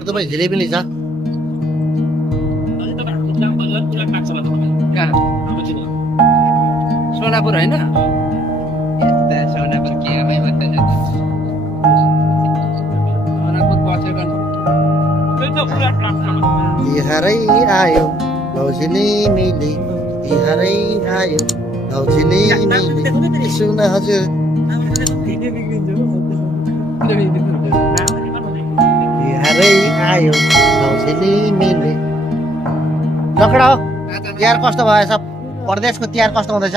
बर्दुमा जिलेबी नि छ सोनापुर होइन सोनापुर के तिहारै आयो लौझिने मिली तिहारै आयो लौझिने मिली सुन हजुर तिहारै आयो लौझिने मिली लकडा हो तिहार कस्तो भएछ परदेशको तिहार कस्तो हुँदैछ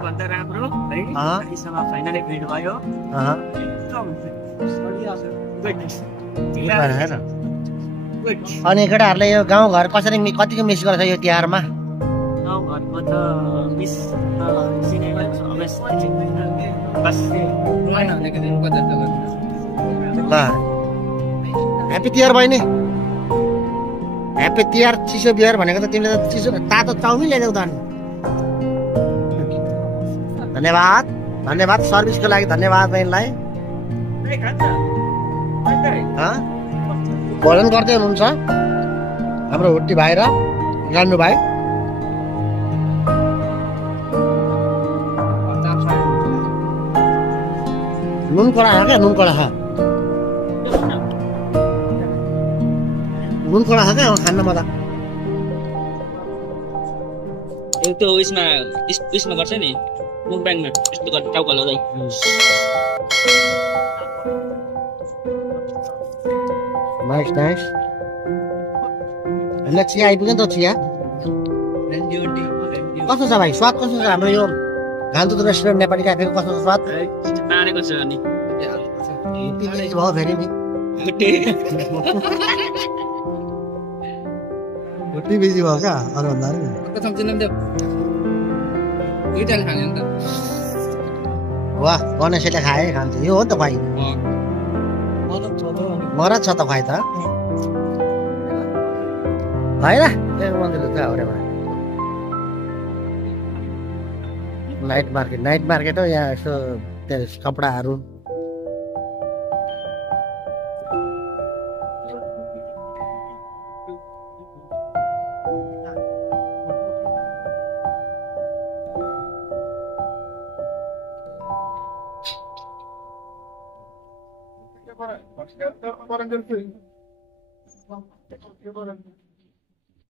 भन्दा राम्रो है हामीसँग फाइनली भेट भयो अनि केटाहरूले यो गाउँघर कसरी कतिको मिस गर्छ यो तिहारमा गाउँघरको त मिस ल ह्याप्पी तिहार बहिनी ह्याप्पी तिहार चिसो बिहार भनेको त तिमीले त चिसो तातो चाउमिन ल्याइदेऊ त धन्यवाद धन्यवाद सर्भिसको लागि धन्यवाद बहिनीलाई भोजन गर्दै हुनुहुन्छ हाम्रो हुट्टी भाइ र गान्डु भाइ नुन कडा है क्या नुन कडा है नुन कडा है क्या खान्न मजा त्यो उयसमा गर्छ नि मुखब्याङमा यस्तो गरेर टाउका लगाइ नाइस नाइस होइन चिया आइपुग्यो नि त चिया कस्तो छ भाइ स्वाद कस्तो छ हाम्रो यो गान्तोक रेस्टुरेन्ट नेपाली क्याफेको कस्तो छ स्वाद मानेको छ नि भयो फेरि नि छुट्टी बिजी भयो क्या अरू भन्दा वाह गणेशले खाए खान्छ यो हो नि त भाइ मरद छ त भाइ त होइन मन्दिर छ हाउडेमा नाइट मार्केट हो यहाँ यसो कपडाहरू Para